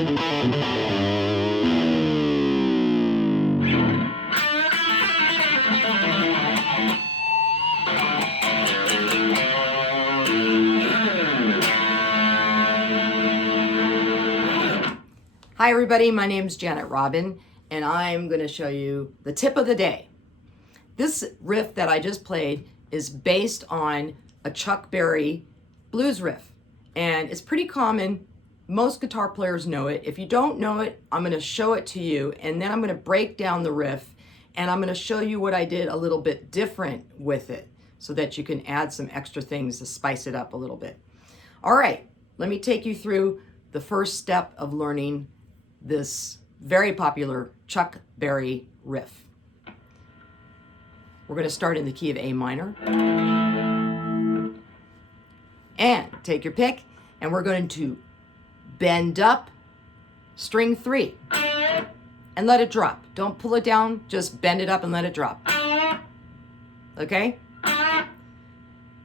Hi everybody, my name is Janet Robin, and I'm going to show you the tip of the day. This riff that I just played is based on a Chuck Berry blues riff, and it's pretty common. Most guitar players know it. If you don't know it, I'm going to show it to you, and then I'm going to break down the riff, and I'm going to show you what I did a little bit different with it so that you can add some extra things to spice it up a little bit. All right, let me take you through the first step of learning this very popular Chuck Berry riff. We're going to start in the key of A minor. And take your pick, and we're going to bend up string 3 and let it drop. Don't pull it down, just bend it up and let it drop. Okay?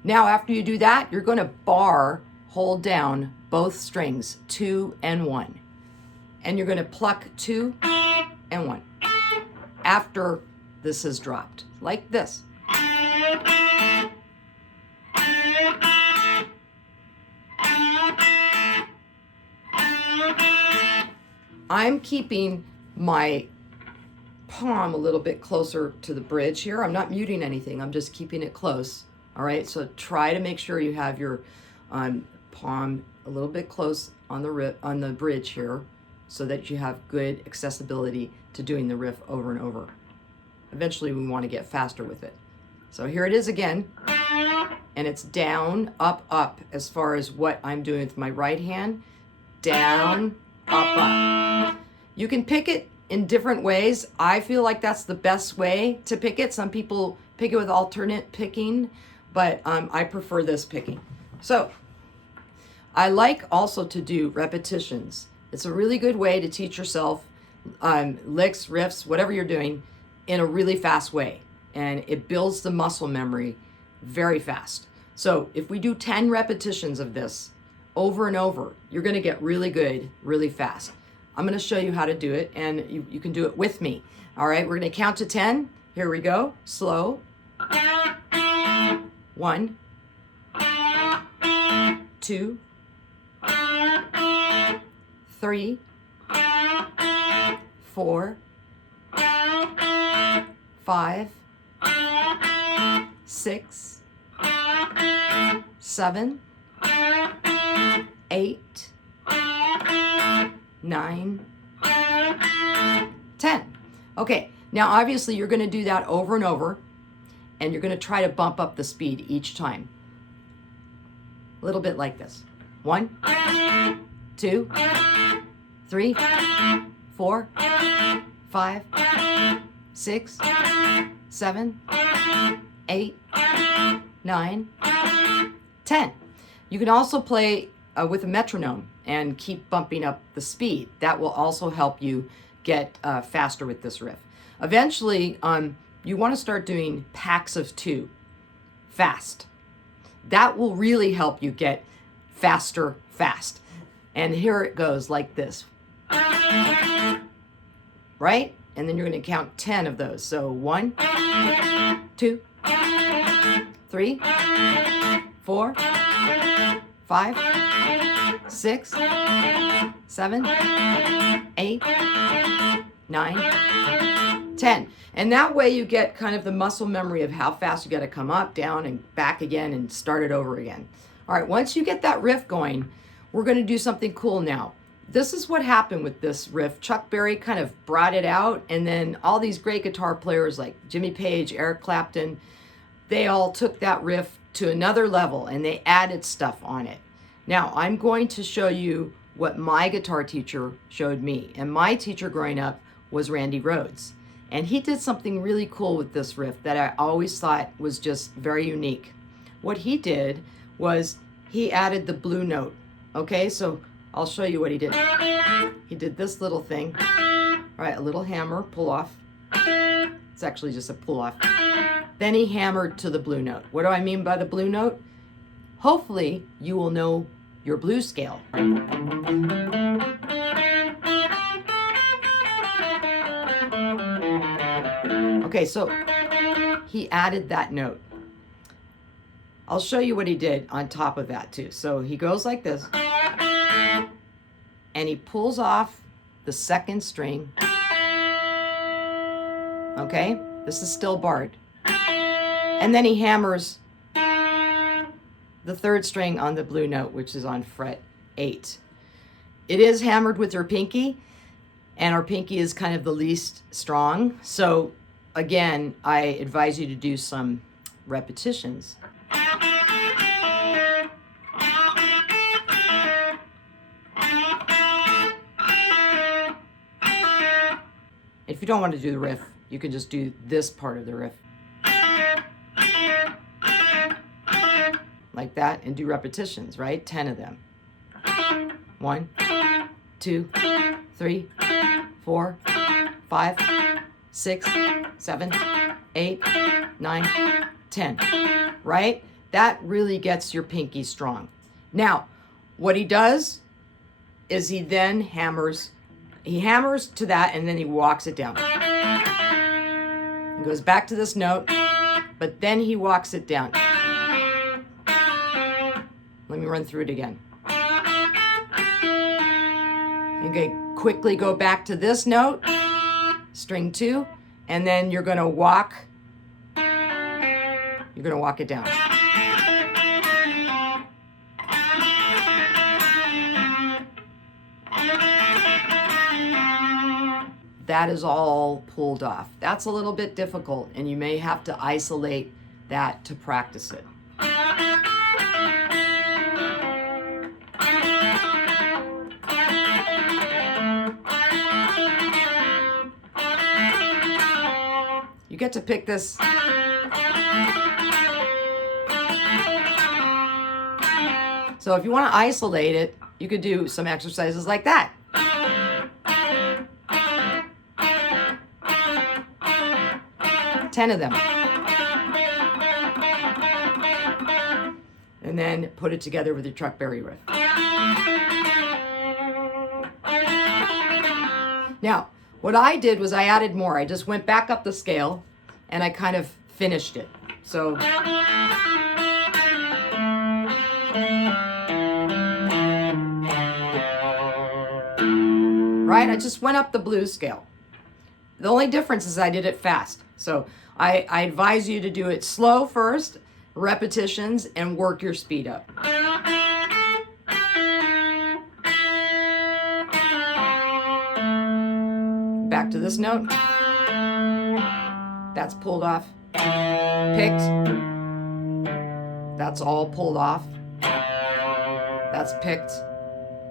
Now after you do that, you're going to hold down both strings, 2 and 1. And you're going to pluck 2 and 1 after this has dropped, like this. I'm keeping my palm a little bit closer to the bridge here. I'm not muting anything, I'm just keeping it close. All right, so try to make sure you have your palm a little bit close on the bridge here, so that you have good accessibility to doing the riff over and over. Eventually we want to get faster with it. So here it is again, and it's down, up, up, as far as what I'm doing with my right hand. Down, up, up. You can pick it in different ways. I feel like that's the best way to pick it. Some people pick it with alternate picking, but I prefer this picking. So I like also to do repetitions. It's a really good way to teach yourself licks, riffs, whatever you're doing, in a really fast way. And it builds the muscle memory very fast. So if we do 10 repetitions of this over and over, you're going to get really good really fast. I'm going to show you how to do it, and you can do it with me. All right, we're going to count to 10. Here we go. Slow. 1, 2, 3, 4, 5, 6, 7, 8, 9, 10. Okay, now obviously you're going to do that over and over, and you're going to try to bump up the speed each time. A little bit like this. 1, 2, 3, 4, 5, 6, 7, 8, 9, 10. You can also play with a metronome and keep bumping up the speed. That will also help you get faster with this riff. Eventually, you want to start doing packs of 2, fast. That will really help you get faster fast. And here it goes like this. Right? And then you're going to count 10 of those. So 1, 2, 3, 4, 5, 6, 7, 8, 9, 10. And that way you get kind of the muscle memory of how fast you got to come up, down, and back again and start it over again. All right, once you get that riff going, we're going to do something cool now. This is what happened with this riff. Chuck Berry kind of brought it out, and then all these great guitar players like Jimmy Page, Eric Clapton, they all took that riff to another level and they added stuff on it. Now, I'm going to show you what my guitar teacher showed me. And my teacher growing up was Randy Rhoads. And he did something really cool with this riff that I always thought was just very unique. What he did was he added the blue note. Okay, so I'll show you what he did. He did this little thing, right? A little hammer, pull off. It's actually just a pull off. Then he hammered to the blue note. What do I mean by the blue note? Hopefully you will know your blues scale. Okay, so he added that note. I'll show you what he did on top of that too. So he goes like this, and he pulls off the second string. Okay, this is still barred. And then he hammers the third string on the blue note, which is on fret 8. It is hammered with your pinky, and our pinky is kind of the least strong. So again, I advise you to do some repetitions. If you don't want to do the riff, you can just do this part of the riff. Like that, and do repetitions, right? 10 of them. 1, 2, 3, 4, 5, 6, 7, 8, 9, 10. Right? That really gets your pinky strong. Now, what he does is he then hammers. He hammers to that, and then he walks it down. He goes back to this note, but then he walks it down. Let me run through it again. Okay, quickly go back to this note, string 2, and then you're going to walk it down. That is all pulled off. That's a little bit difficult, and you may have to isolate that to practice it. You get to pick this. So if you want to isolate it, you could do some exercises like that. Ten of them. And then put it together with your Chuck Berry riff. Now, what I did was I added more. I just went back up the scale and I kind of finished it. So, right? I just went up the blues scale. The only difference is I did it fast. So I advise you to do it slow first, repetitions, and work your speed up. Back to this note. That's pulled off. Picked. That's all pulled off. That's picked.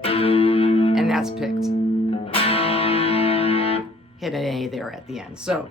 And that's picked. Hit an A there at the end. So.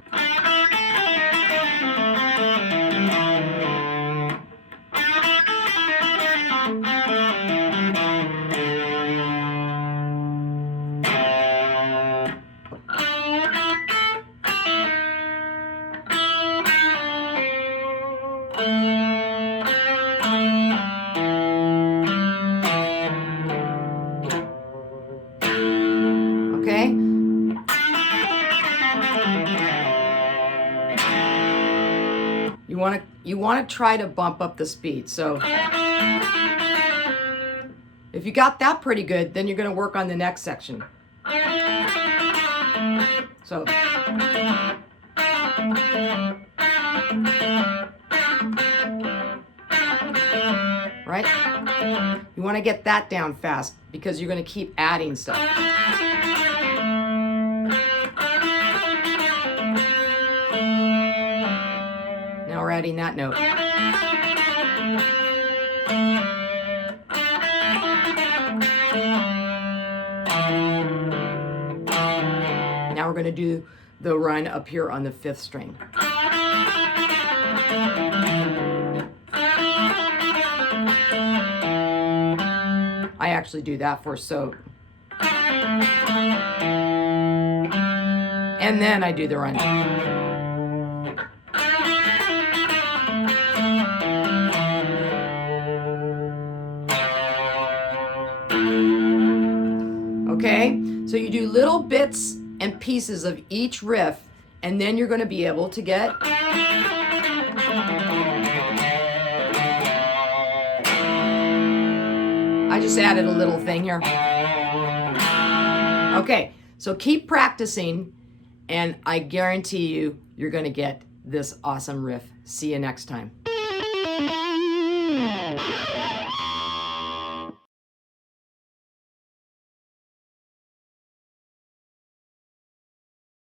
Okay. You want to try to bump up the speed. So if you got that pretty good, then you're going to work on the next section. So right? You want to get that down fast because you're going to keep adding stuff. Now we're adding that note. Now we're going to do the run up here on the 5th string. I actually do that first, so. And then I do the run. Okay, so you do little bits and pieces of each riff, And then you're going to be able to get... I just added a little thing here. Okay, so keep practicing, and I guarantee you, you're going to get this awesome riff. See you next time.